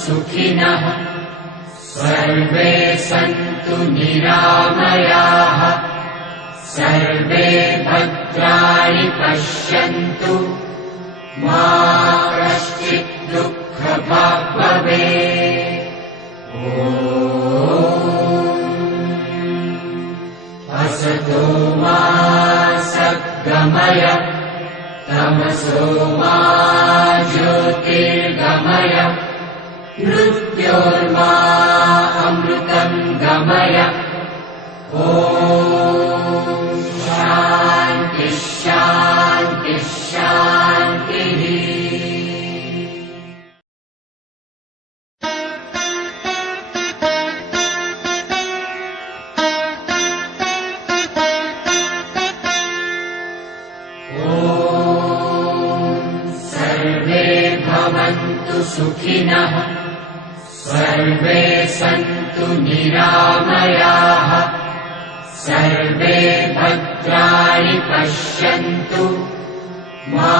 सुखिनः सर्वे सन्तु निरामयाः सर्वे भद्राणि पश्यन्तु मा कश्चित् दुःखभाग् भवेत्। असतो मा सद्गमय तमसो मा ज्योतिर्गमय मृत्योर्मा अमृतं गमय। शान्ति शान्ति शान्तिः। सर्वे भवन्तु सुखिनः सर्वे सन्तु निरामयाः सर्वे भद्राणि पश्यन्तु मा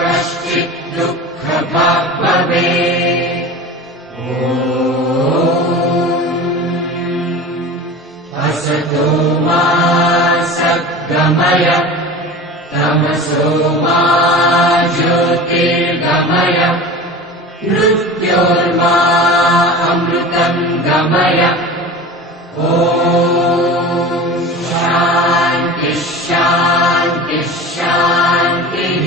कश्चित् दुःखभाग् भवेत्। असतो मा सद्गमय तमसो मा ज्योतिर्गमय मृत्योर्मा अमृतं गमय। शान्ति शान्ति शान्तिः।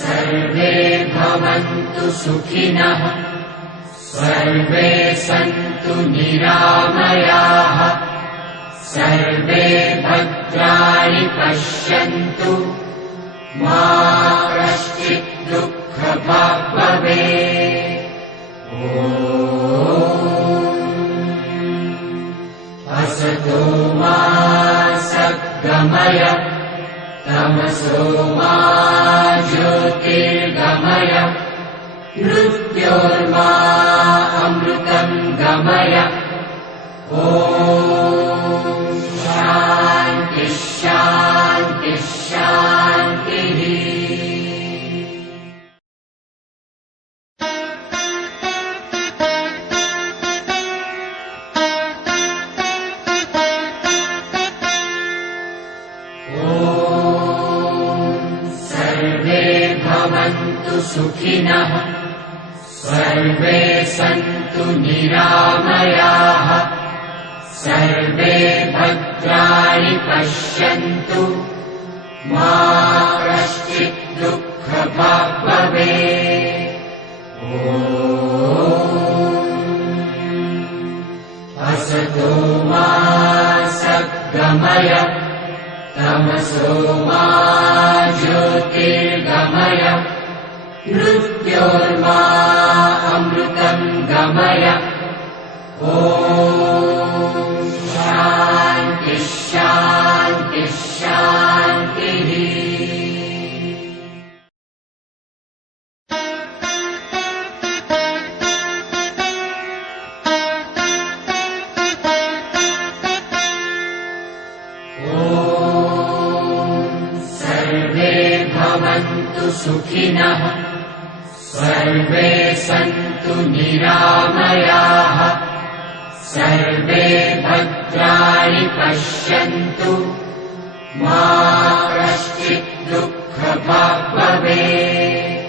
सर्वे भवन्तु सुखिनः सर्वे सन्तु निरामयाः सर्वे भद्राणि पश्यन्तु मा कश्चित् दुःखभाग् भवेत्। असतो मा सद्गमय तमसो मा ज्योतिर्गमय मृत्योर्मा अमृतं गमय। शान्ति शान्ति शान्तिः। सर्वे भवन्तु सुखिनः सर्वे सन्तु निरामयाः सर्वे भद्राणि पश्यन्तु मा कश्चित् दुःखभाग् भवेत्। असतो मा सद्गमय तमसो मा ज्योतिर्गमय मृत्योर्मा अमृतं गमय। शान्ति शान्ति शान्तिः। सर्वे भवन्तु सुखिनः सर्वे सन्तु निरामयाः सर्वे भद्राणि पश्यन्तु मा कश्चित् दुःखभाग् भवेत्।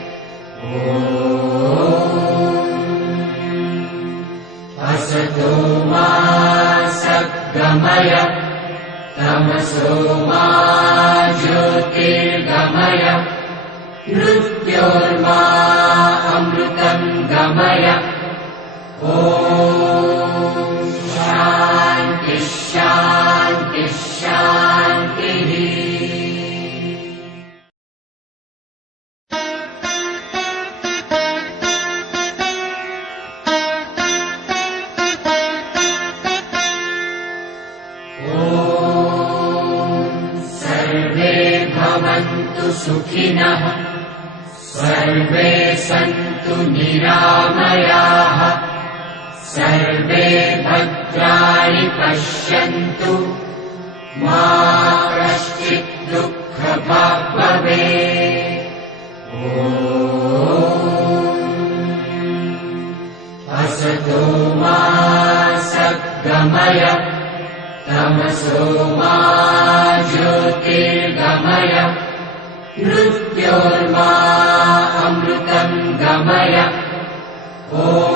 असतो मा सद्गमय तमसो मा ज्योतिर्गमय मृत्योर्मा अमृतं गमय। शान्ति शान्ति शान्तिः। सर्वे भवन्तु सुखिनः सर्वे सन्तु निरामयाः सर्वे भद्राणि पश्यन्तु मा कश्चित् दुःखभाग् भवेत्। असतो मा सद्गमय तमसो मा ज्योतिर्गमय मृत्योर्मा अमृतम् गमय। ॐ